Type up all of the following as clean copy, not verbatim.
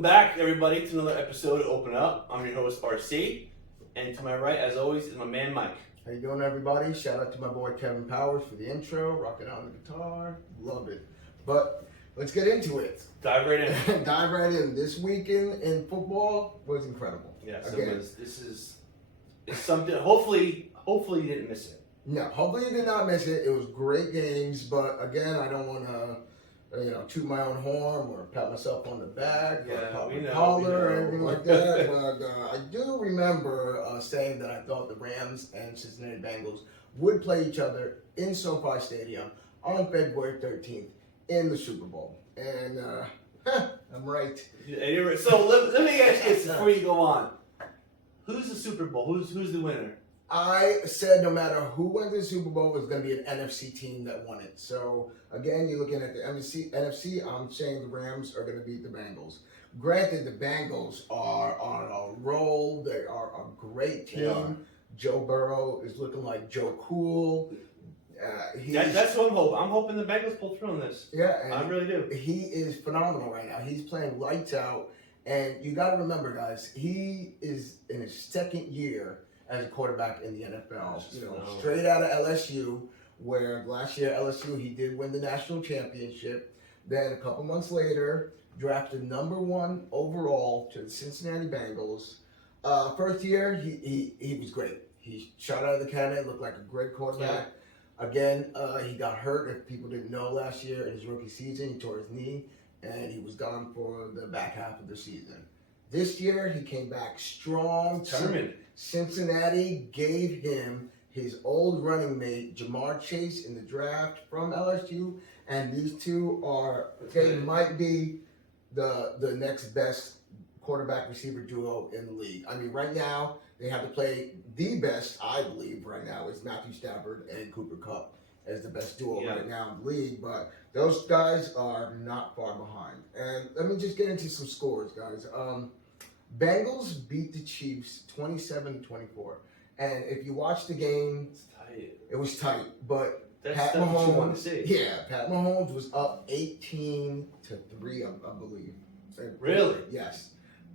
Welcome back, everybody, to another episode of Open Up. I'm your host, RC, and to my right, as always, is my man, Mike. How you doing, everybody? Shout out to my boy Kevin Powers for the intro, rocking out on the guitar. Love it. But let's get into it. Dive right in. Dive right in. This weekend in football was incredible. Yes, Again, it was. It's something. Hopefully you didn't miss it. No, hopefully you did not miss it. It was great games, but again, I don't want to, toot my own horn or pat myself on the back or pat my collar or anything like that. But I do remember saying that I thought the Rams and Cincinnati Bengals would play each other in SoFi Stadium on February 13th in the Super Bowl. And I'm right. So let me ask you this before you go on. Who's the Super Bowl? Who's the winner? I said no matter who went to the Super Bowl, it was going to be an NFC team that won it. So, again, you're looking at the NFC. I'm saying the Rams are going to beat the Bengals. Granted, the Bengals are on a roll. They are a great team. Yeah. Joe Burrow is looking like Joe Cool. That's what I'm hoping. I'm hoping the Bengals pull through on this. Yeah, I really do. He is phenomenal right now. He's playing lights out. And you got to remember, guys, he is in his second year as a quarterback in the NFL. Straight out of LSU, where last year LSU, he did win the national championship. Then a couple months later, drafted number 1 overall to the Cincinnati Bengals. First year, he was great. He shot out of the cannon, looked like a great quarterback. Yeah. Again, he got hurt, if people didn't know, last year in his rookie season. He tore his knee, and he was gone for the back half of the season. This year, he came back strong. Determined. Cincinnati gave him his old running mate, Jamar Chase, in the draft from LSU, and these two might be the next best quarterback receiver duo in the league. I mean, right now, they have to play the best, I believe, right now, is Matthew Stafford and Cooper Kupp as the best duo right now in the league, but those guys are not far behind. And let me just get into some scores, guys. Bengals beat the Chiefs 27-24. And if you watch the game, it was tight. But Pat Mahomes, Pat Mahomes was up 18-3, I believe. Really? Yes.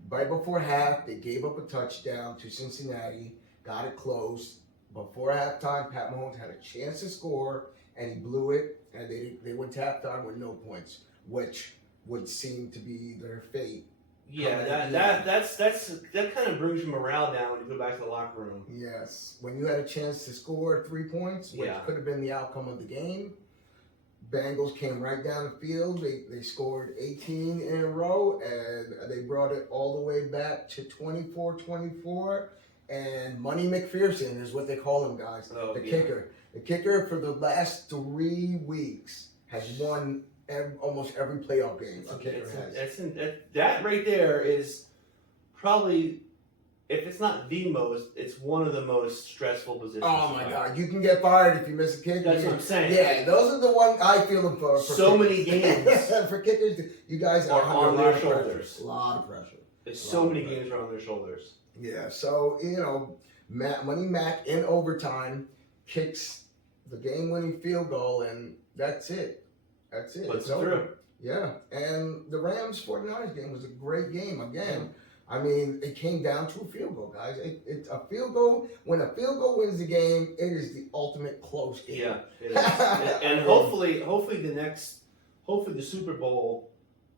Right before half, they gave up a touchdown to Cincinnati, got it close. Before halftime, Pat Mahomes had a chance to score, and he blew it, and they went to halftime with no points, which would seem to be their fate. Yeah, that kind of brings your morale down when you go back to the locker room. Yes, when you had a chance to score 3 points, which could have been the outcome of the game, Bengals came right down the field. They scored 18 in a row, and they brought it all the way back to 24-24. And Money McPherson is what they call him, guys. Kicker. The kicker for the last 3 weeks has won almost every playoff game. That right there is probably, if it's not the most, it's one of the most stressful positions. Oh my God, you can get fired if you miss a kick. That's what I'm saying. Yeah, those are the ones I feel for so kickers. Many games for kickers, you guys are on their shoulders. A lot of pressure. There's so many games are on their shoulders. Yeah, so Money Mac in overtime kicks the game-winning field goal, and that's it. That's it. It's over. Yeah, and the Rams 49ers game was a great game again. I mean, it came down to a field goal, guys. It's a field goal. When a field goal wins the game, it is the ultimate close game. Yeah, it is. And hopefully the Super Bowl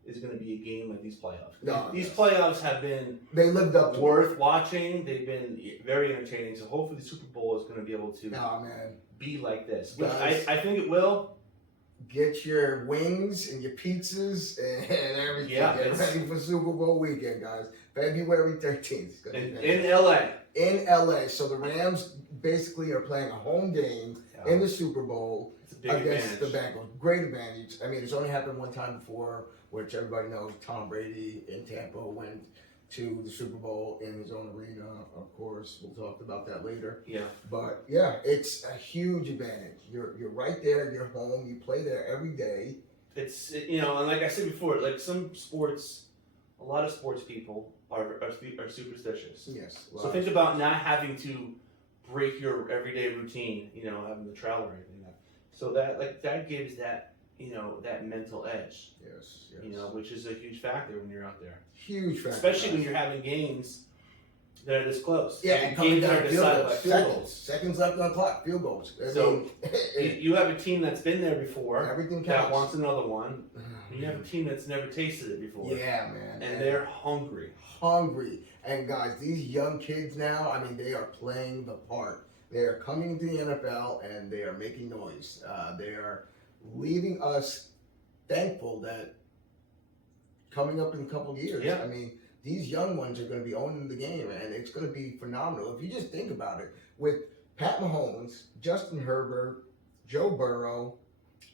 is going to be a game like these playoffs. These playoffs have been lived up to worth watching. They've been very entertaining. So hopefully the Super Bowl is going to be able to be like this, which I think it will. Get your wings and your pizzas and everything. Yeah, get ready for Super Bowl weekend, guys. February 13th. In LA. In LA. So the Rams basically are playing a home game in the Super Bowl against the Bengals. Great advantage. I mean, it's only happened one time before, which everybody knows. Tom Brady in Tampa went to the Super Bowl in his own arena. Of course, we'll talk about that later. Yeah. But it's a huge advantage. You're right there. You're home. You play there every day. It's and like I said before, like some sports, a lot of sports people are superstitious. Yes. So think about not having to break your everyday routine. Having to travel or anything like that. So that gives that that mental edge. Yes. Which is a huge factor when you're out there. Huge factor. Especially when you're having games that are this close. Yeah, and coming games down that are decided by field goals. Seconds left on the clock, field goals. You have a team that's been there before. Everything counts. That wants another one. And you have a team that's never tasted it before. Yeah, man. And they're hungry. And guys, these young kids now, they are playing the part. They are coming into the NFL and they are making noise. They are leaving us thankful that coming up in a couple of years, these young ones are going to be owning the game, and it's going to be phenomenal. If you just think about it, with Pat Mahomes, Justin Herbert, Joe Burrow,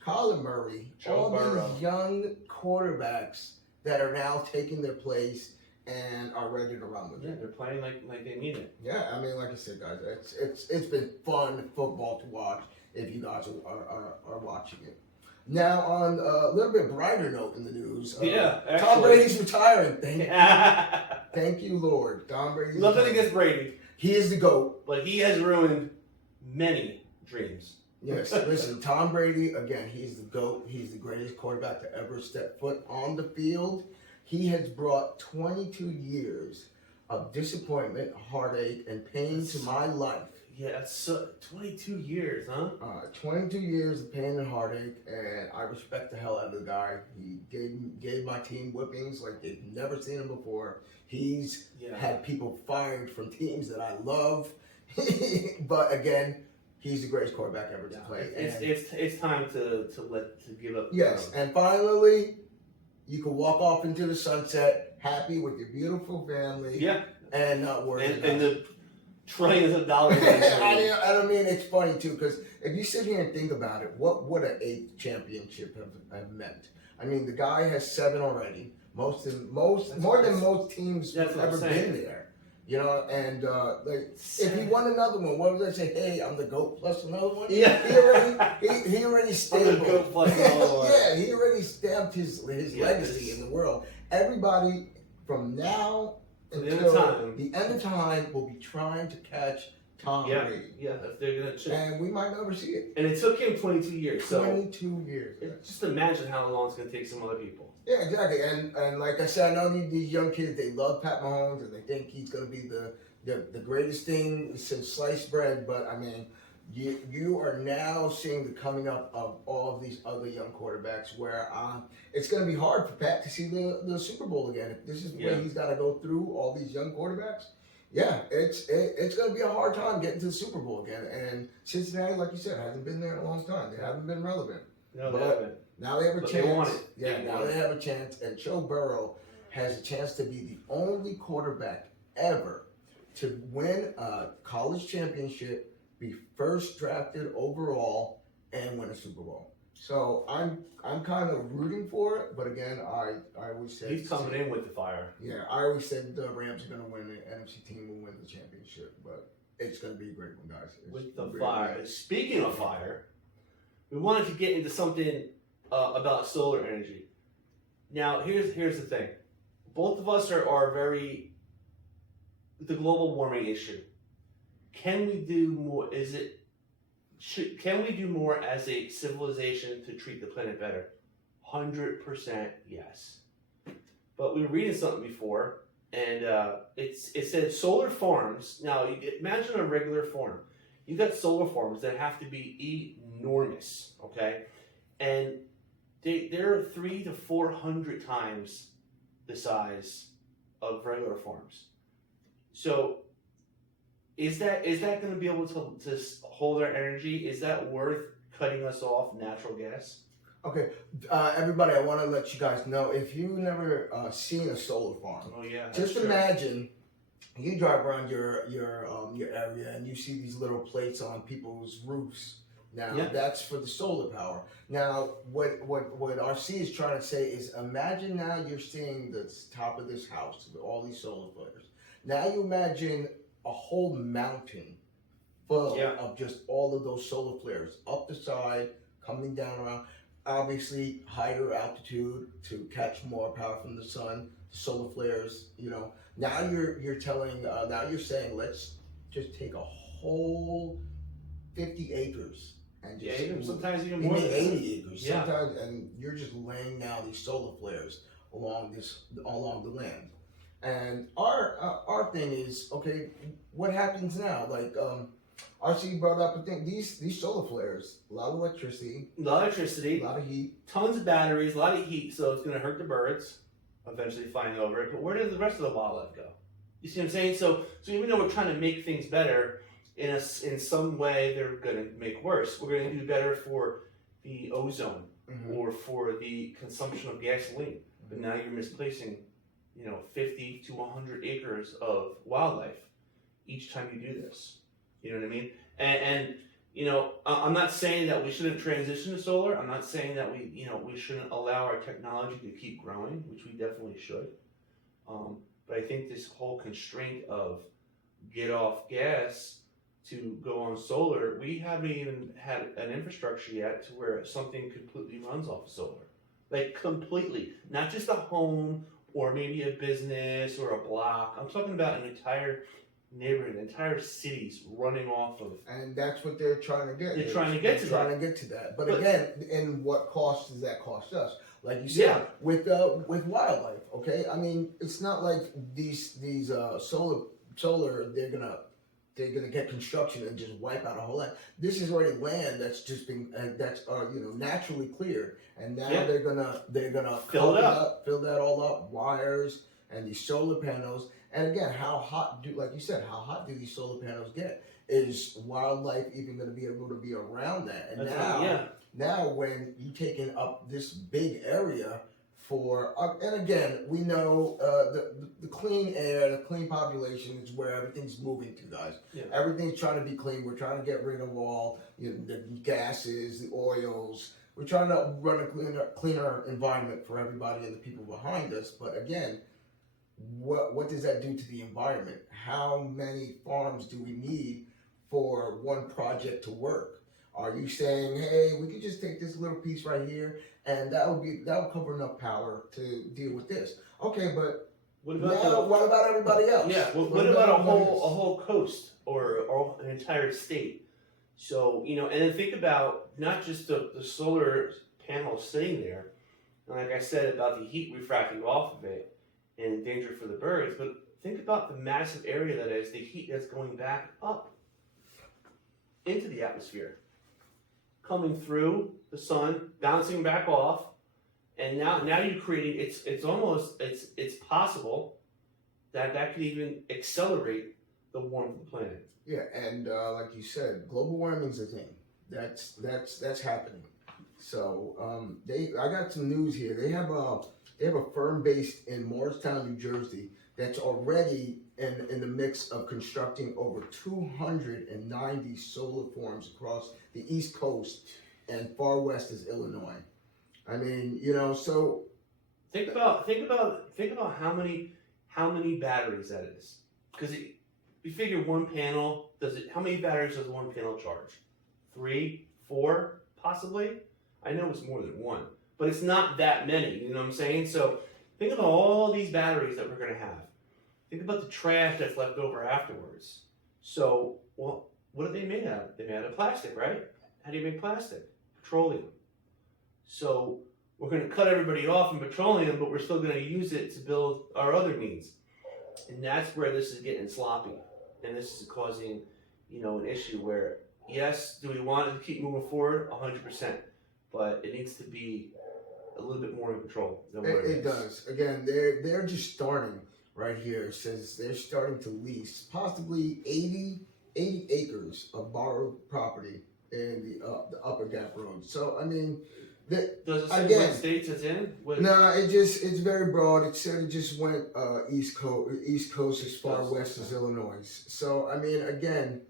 Kyler Murray, these young quarterbacks that are now taking their place and are ready to run with it. Yeah, they're playing like they mean it. Yeah, like I said, guys, it's been fun football to watch if you guys are watching it. Now, on a little bit brighter note in the news, Tom Brady's retiring. Thank you, Lord. Tom Brady's nothing against Brady. He is the GOAT. But he has ruined many dreams. Yes, listen, Tom Brady, again, he's the GOAT. He's the greatest quarterback to ever step foot on the field. He has brought 22 years of disappointment, heartache, and pain to my life. Yeah, that's 22 years, huh? 22 years of pain and heartache, and I respect the hell out of the guy. He gave my team whippings like they've never seen him before. He's had people fired from teams that I love, but again, he's the greatest quarterback ever to play. It's time to give up. Yes, and finally, you can walk off into the sunset happy with your beautiful family. Yeah, and not worried. And the trillions of dollars. I mean, it's funny too, because if you sit here and think about it, what would an 8th championship have meant? The guy has 7 already. More than most teams have ever been there. And if he won another one, what would they say? Hey, I'm the GOAT plus another one. Yeah, he already stamped. I'm the GOAT plus another one. Yeah, he already stamped his legacy in the world. Everybody from now until the end of time will be trying to catch Tom Brady. Yeah, if they're gonna chip. And we might never see it. And it took him 22 years. 22 years. Just imagine how long it's gonna take some other people. Yeah, exactly. And like I said, I know these young kids, they love Pat Mahomes and they think he's gonna be the greatest thing since sliced bread. But you are now seeing the coming up of all of these other young quarterbacks where it's going to be hard for Pat to see the Super Bowl again. If this is the way he's got to go through all these young quarterbacks, it's going to be a hard time getting to the Super Bowl again. And Cincinnati, like you said, hasn't been there in a long time. They haven't been relevant. No, they haven't. Now they have a chance. They want it. Now they have a chance. And Joe Burrow has a chance to be the only quarterback ever to win a college championship, be first drafted overall, and win a Super Bowl. So I'm kind of rooting for it, but again, I always said he's coming in with the fire. Yeah, I always said the Rams are going to win, the NFC team will win the championship, but it's going to be a great one, guys. With the fire. Nice. Speaking of fire, we wanted to get into something about solar energy. Now, here's the thing. Both of us are very the global warming issue. Can we do more? Can we do more as a civilization to treat the planet better? 100% yes. But we were reading something before, and it said solar farms. Now, imagine a regular farm. You got solar farms that have to be enormous, okay? And they're 300 to 400 times the size of regular farms. So, is that going to be able to hold our energy? Is that worth cutting us off natural gas? Okay, everybody, I want to let you guys know, if you've never seen a solar farm, just imagine you drive around your area and you see these little plates on people's roofs. Now, that's for the solar power. Now, what RC is trying to say is, imagine now you're seeing the top of this house with all these solar flares. Now you imagine a whole mountain full of just all of those solar flares up the side, coming down around. Obviously, higher altitude to catch more power from the sun. Solar flares, Now you're saying, let's just take a whole 50 acres and Yeah, just sometimes even you more need than that. 80 acres Yeah. sometimes, and you're just laying down these solar flares along the land. And our thing is, okay, what happens now? Like RC brought up, I think these solar flares, a lot of electricity, A lot of electricity, a lot of heat. tons of batteries, a lot of heat, so it's going to hurt the birds eventually flying over it. But where does the rest of the wildlife go? You see what I'm saying? So even though we're trying to make things better, in some way they're going to make worse. We're going to do better for the ozone or for the consumption of gasoline. But now you're misplacing, 50 to 100 acres of wildlife each time you do this. You know what I mean? And I'm not saying that we shouldn't transition to solar. I'm not saying that we shouldn't allow our technology to keep growing, which we definitely should. But I think this whole constraint of get off gas to go on solar, we haven't even had an infrastructure yet to where something completely runs off of solar. Like completely, not just a home or maybe a business or a block. I'm talking about an entire neighborhood, entire cities running off of. And that's what they're trying to get. They're trying to get to that. But again, and what cost does that cost us? Like you said, with wildlife, okay? I mean, it's not like these solar they're gonna get construction and just wipe out a whole lot. This is already land that's just been naturally cleared, and now they're gonna fill it up, fill that all up, wires and these solar panels. And again, how hot do these solar panels get? Is wildlife even going to be able to be around that? And now when you're taking up this big area for, and again, we know the clean air, the clean population is where everything's moving to, guys. Yeah. Everything's trying to be clean. We're trying to get rid of all the gases, the oils. We're trying to run a cleaner environment for everybody and the people behind us. But again, what does that do to the environment? How many farms do we need for one project to work? Are you saying, hey, we could just take this little piece right here and that would cover enough power to deal with this? Okay, but what about everybody else? Yeah, what about a whole coast or an entire state? So, and then think about not just the solar panels sitting there, and like I said about the heat refracting off of it and danger for the birds, but think about the massive area that is, the heat that's going back up into the atmosphere, coming through the sun, bouncing back off, and now you're creating, it's possible that could even accelerate the warmth of the planet. Yeah, and like you said, global warming's a thing. That's happening. So I got some news here. They have a firm based in Morristown, New Jersey, that's already in the mix of constructing over 290 solar farms across the East Coast and far west is Illinois. I mean, so think about how many batteries that is, because you figure one panel how many batteries does one panel charge? 3, 4, possibly. I know it's more than one, but it's not that many. You know what I'm saying? So think about all these batteries that we're going to have. Think about the trash that's left over afterwards. So, what are they made out of? They're made out of plastic, right? How do you make plastic? Petroleum. So we're going to cut everybody off from petroleum, but we're still going to use it to build our other needs. And that's where this is getting sloppy. And this is causing, an issue where, yes, do we want it to keep moving forward? 100%. But it needs to be a little bit more in control than what it does. Again, they're just starting right here. It says they're starting to lease possibly 80 acres of borrowed property in the Upper Gap Road. So I mean, does it say what states it's in? No, it's very broad. It said it just went East Coast as far west as Illinois. So I mean, again,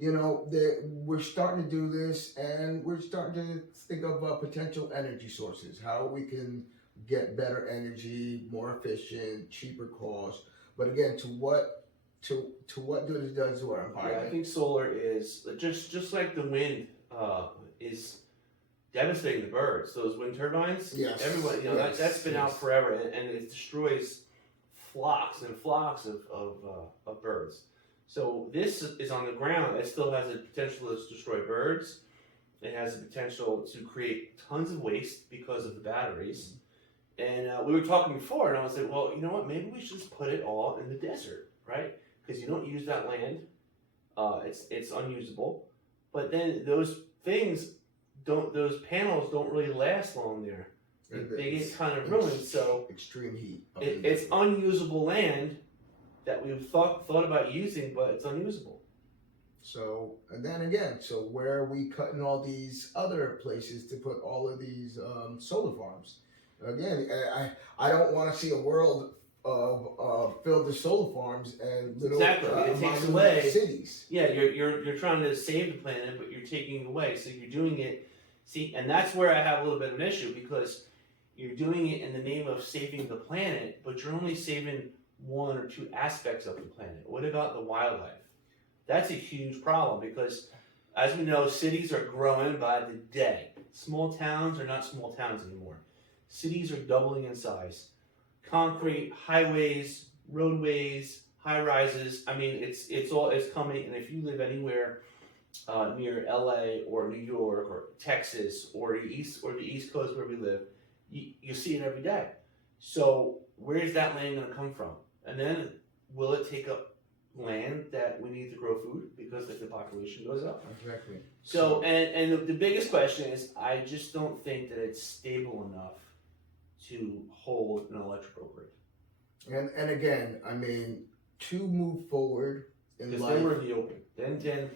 we're starting to do this, and we're starting to think of potential energy sources, how we can get better energy, more efficient, cheaper cost. But again, to what good it does to our environment. Yeah, I think solar is just like the wind is devastating the birds. Those wind turbines. Yes. Everyone, that's been out forever, and it destroys flocks and flocks of birds. So this is on the ground. It still has the potential to destroy birds, It has the potential to create tons of waste because of the batteries. And we were talking before, and I was like, well, you know what? Maybe we should just put it all in the desert, right? Because you don't use that land. It's unusable. But then those panels don't really last long there. They get kind of ruined. So extreme heat. It's unusable land that we've thought about using, but it's unusable. So, and then again, so where are we cutting all these other places to put all of these solar farms? Again, I don't want to see a world of filled with solar farms and little it takes away cities. Yeah, you're trying to save the planet, but you're taking it away. So you're doing it. See, and that's where I have a little bit of an issue, because you're doing it in the name of saving the planet, but you're only saving one or two aspects of the planet. What about the wildlife? That's a huge problem, because, as we know, cities are growing by the day. Small towns are not small towns anymore. Cities are doubling in size. Concrete, highways, roadways, high rises. I mean, it's coming. And if you live anywhere near LA or New York or Texas or the East Coast where we live, you see it every day. So where's that land going to come from? And then will it take up land that we need to grow food because if the population goes up? Exactly. So and the biggest question is, I just don't think that it's stable enough to hold an electrical grid. And again, I mean, to move forward in life. Then we're in the open. Then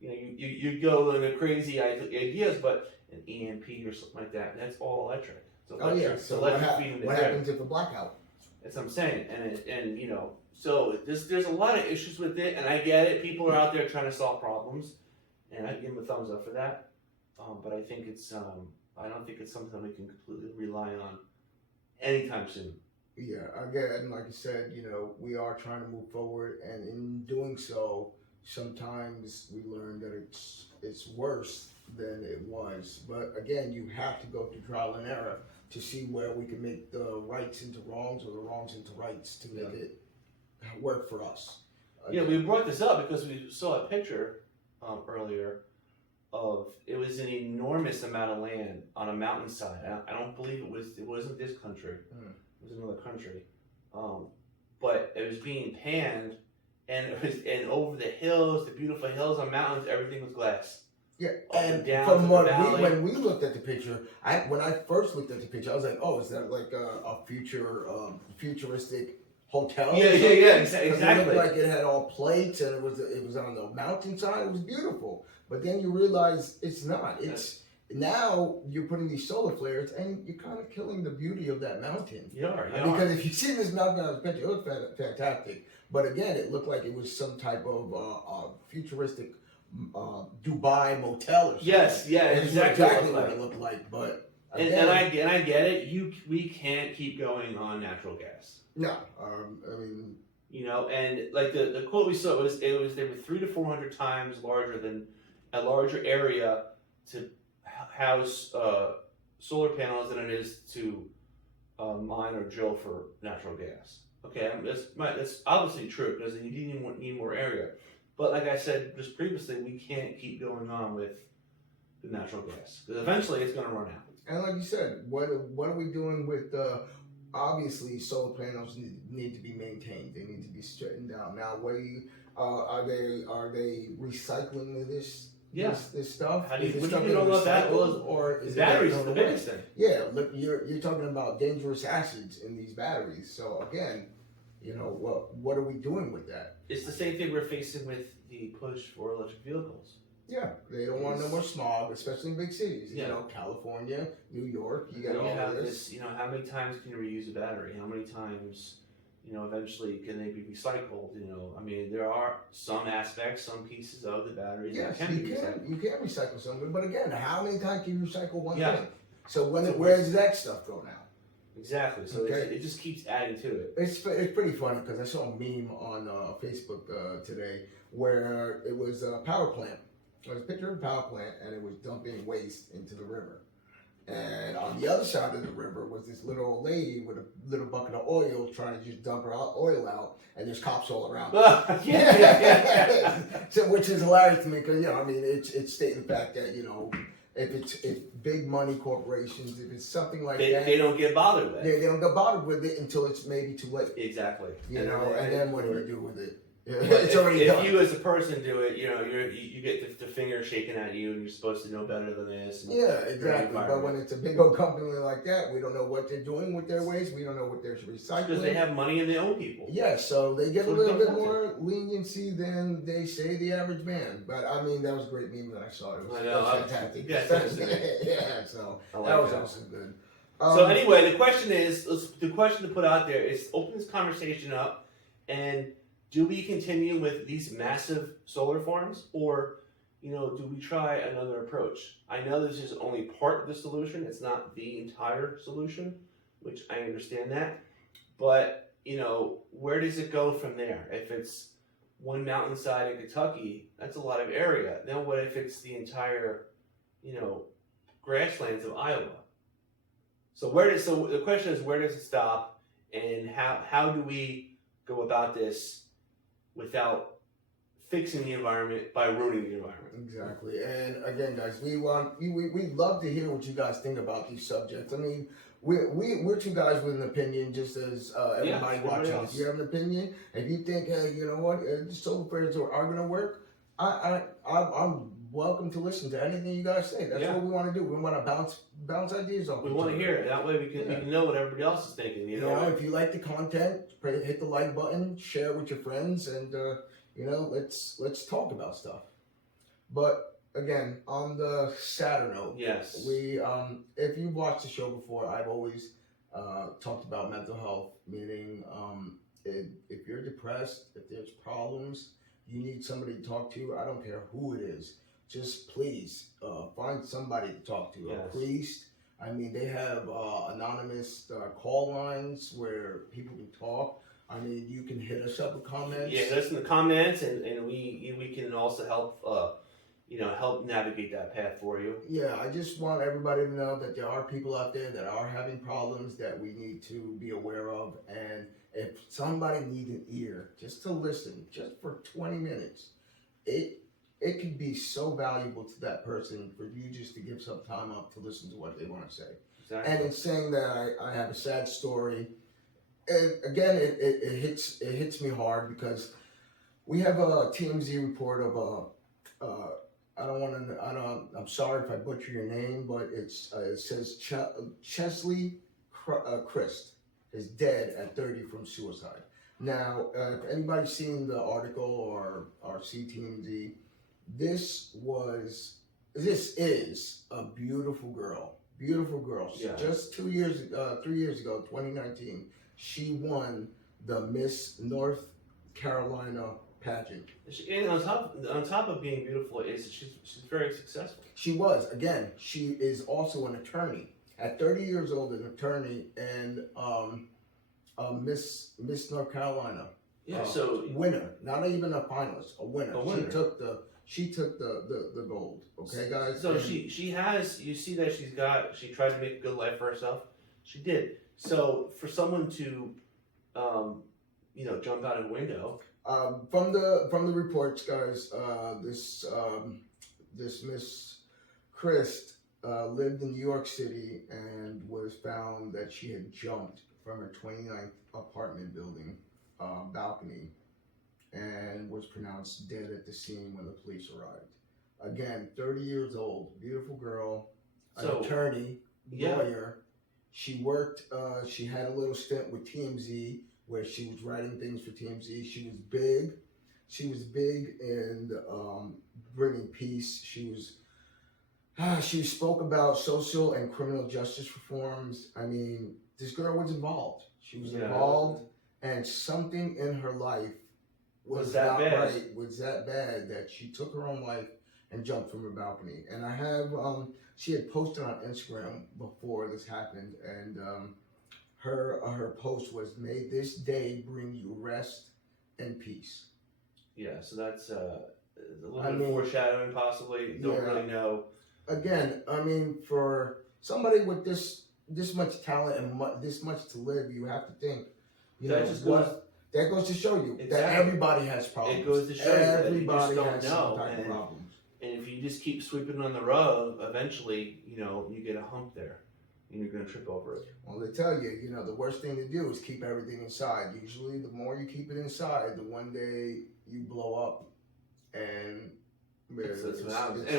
you go into crazy ideas, but an EMP or something like that, that's all electric. It's electric. So what happens if a blackout? That's what I'm saying. And so there's a lot of issues with it, and I get it. People are out there trying to solve problems, and I give them a thumbs up for that. But I think I don't think it's something we can completely rely on anytime soon. Yeah, again, like you said, we are trying to move forward, and in doing so, sometimes we learn that it's worse than it was. But again, you have to go through trial and error to see where we can make the rights into wrongs or the wrongs into rights to make it work for us. Yeah, we brought this up because we saw a picture earlier of, it was an enormous amount of land on a mountainside. I don't believe it wasn't this country. It was another country. But it was being panned, and over the hills, the beautiful hills on mountains, everything was glass. Yeah, and from when we looked at the picture, when I first looked at the picture, I was like, "Oh, is that like a futuristic hotel?" Yeah, exactly. It looked like it had all plates, and it was on the mountainside. It was beautiful, but then you realize it's not. Now you're putting these solar flares, and you're kind of killing the beauty of that mountain. You are. Because if you see this mountain on the picture, it looked fantastic. But again, it looked like it was some type of futuristic Dubai motel or something. Yes, yeah, exactly what it looked like. But again, and I get it. We can't keep going on natural gas. No, I mean, and like the quote we saw was they were 300 to 400 times larger than a larger area to house solar panels than it is to mine or drill for natural gas. Okay, that's obviously true because you need more area. But like I said just previously, we can't keep going on with the natural gas because eventually it's going to run out. And like you said, what are we doing with obviously solar panels need to be maintained. They need to be straightened down. Now, what are they recycling this? Yeah. This stuff. What do you know about that? Or is batteries is the biggest thing. Yeah, look, you're talking about dangerous acids in these batteries. So again, what are we doing with that? It's the same thing we're facing with the push for electric vehicles. Yeah, they don't want no more smog, especially in big cities. California, New York. You got all this. How many times can you reuse a battery? How many times? Eventually can they be recycled? I mean, there are some aspects, some pieces of the batteries that can be recycled. You can recycle some of it, but again, how many times can you recycle one thing? So where does that stuff go now? Exactly. So it just keeps adding to it. It's pretty funny because I saw a meme on Facebook today where it was a power plant. It was a picture of a power plant, and it was dumping waste into the river. And on the other side of the river was this little old lady with a little bucket of oil trying to just dump her oil out, and there's cops all around. Yeah. So, which is hilarious to me because, it's stating the fact that, if big money corporations, if it's something like they, that, they don't get bothered with. they don't get bothered with it until it's maybe too late. Exactly. And then what do you do with it? But It's already done. if you as a person do it, you get the finger shaken at you, and you're supposed to know better than this. Yeah, exactly. But when it's a big old company like that, we don't know what they're doing with their waste. We don't know what they're recycling. Because they have money and they own people. Yeah, so they get a little bit more leniency than they say the average man. But I mean, that was a great meme that I saw. It was, fantastic. Yeah, so like that was also good. So anyway, the question to put out there is open this conversation up, and do we continue with these massive solar farms, or do we try another approach? I know this is only part of the solution; it's not the entire solution, which I understand that. But where does it go from there? If it's one mountainside in Kentucky, that's a lot of area. Then what if it's the entire, grasslands of Iowa? So the question is, where does it stop, and how do we go about this without fixing the environment by ruining the environment? Exactly. And again, guys, we love to hear what you guys think about these subjects. I mean, we're two guys with an opinion, just as everybody watching. If you have an opinion, if you think, hey, you know what, solar flares are going to work, I'm welcome to listen to anything you guys say. That's what we want to do. We want to bounce ideas off. We want to hear it. That way we can know what everybody else is thinking. If you like the content, hit the like button, share it with your friends, and let's talk about stuff. But again, on the sadder note, yes, we if you've watched the show before, I've always talked about mental health, meaning if you're depressed, if there's problems, you need somebody to talk to. I don't care who it is. Just please find somebody to talk to. Yes. A priest. I mean, they have anonymous call lines where people can talk. I mean, you can hit us up with comments. Yeah, hit us in the comments, and we can also help help navigate that path for you. Yeah, I just want everybody to know that there are people out there that are having problems that we need to be aware of, and if somebody needs an ear just to listen, just for 20 minutes, it could be so valuable to that person for you just to give some time up to listen to what they want to say. Exactly. And in saying that, I have a sad story. And again, it hits me hard because we have a TMZ report of I'm sorry if I butcher your name, but it says Chesley Christ is dead at 30 from suicide. Now, if anybody's seen the article or see TMZ, this is a beautiful girl. Yeah. Just 3 years ago, 2019, she won the Miss North Carolina pageant. And on top of being beautiful, she's very successful. She was. Again, she is also an attorney. At 30 years old, an attorney and Miss North Carolina. Yeah. So winner, not even a finalist, a winner. A winner. She took the gold. Okay, guys. So she has. You see that she tried to make a good life for herself. She did. So for someone to, jump out of a window. From the reports, guys, this Miss Christ lived in New York City and was found that she had jumped from her 29th apartment building balcony and was pronounced dead at the scene when the police arrived. Again, 30 years old, beautiful girl, an attorney, lawyer. She worked, she had a little stint with TMZ where she was writing things for TMZ. She was big in bringing peace. She spoke about social and criminal justice reforms. I mean, this girl was involved. She was involved, and something in her life was that bad that she took her own life and jumped from her balcony. And I have, she had posted on Instagram before this happened, and her post was, "May this day bring you rest and peace." Yeah, so that's a little bit of foreshadowing, possibly. Don't really know. Again, I mean, for somebody with this much talent and this much to live, you have to think, that goes to show you that everybody has problems. It goes to show you that you just don't has know. some type of problems. And if you just keep sweeping on the rug, eventually, you get a hump there, and you're gonna trip over it. Well, they tell you, the worst thing to do is keep everything inside. Usually, the more you keep it inside, the one day you blow up, and it's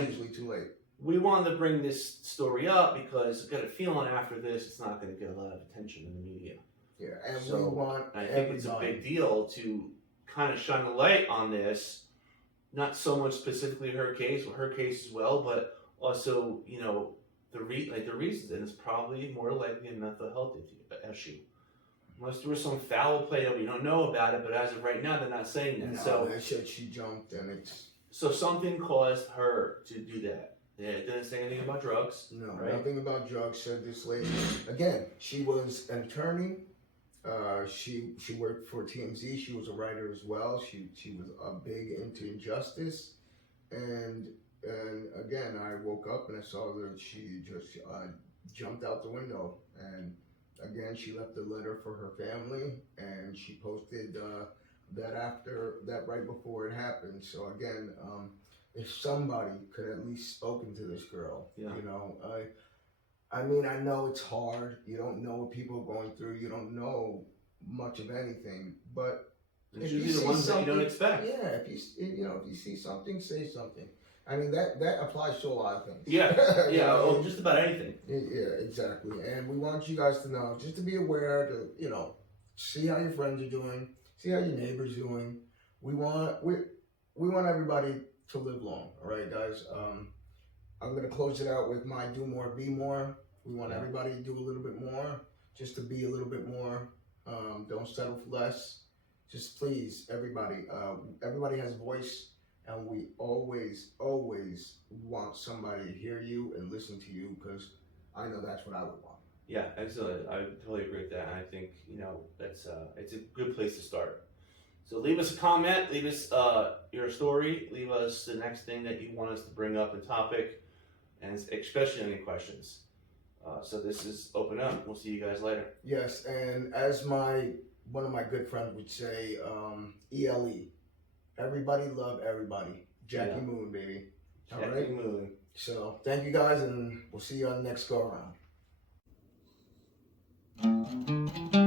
usually too late. We wanted to bring this story up because I've got a feeling after this, it's not going to get a lot of attention in the media. Yeah, and so we want I think it's a big deal to kind of shine a light on this. Not so much specifically her case as well, but also, the reasons, and it's probably more likely a mental health issue. Unless there was some foul play that we don't know about it, but as of right now, they're not saying that. No, so they said she jumped, and it's... So something caused her to do that. It didn't say anything about drugs. No, right? Nothing about drugs. Said this lady. Again, she was an attorney. She worked for TMZ. She was a writer as well. She was big into injustice, and again, I woke up and I saw that she just jumped out the window. And again, she left a letter for her family, and she posted that right before it happened. So again, if somebody could at least spoken to this girl, I mean, I know it's hard. You don't know what people are going through. You don't know much of anything. But it's usually the ones that you don't expect. Yeah, if you see something, say something. I mean, that applies to a lot of things. Yeah, just about anything. Yeah, exactly. And we want you guys to know, just to be aware, to see how your friends are doing, see how your neighbors doing. We want everybody to live long. All right, guys. I'm gonna close it out with my do more, be more. We want everybody to do a little bit more, just to be a little bit more. Don't settle for less. Just please, everybody. Everybody has a voice, and we always want somebody to hear you and listen to you, because I know that's what I would want. Yeah, excellent. I totally agree with that. And I think that's it's a good place to start. So leave us a comment, leave us your story, leave us the next thing that you want us to bring up in topic, and especially any questions. So this is open up. We'll see you guys later. Yes, and as one of my good friends would say, ELE. Everybody love everybody. Jackie Moon, baby. Jackie Moon. So thank you guys, and we'll see you on the next go around.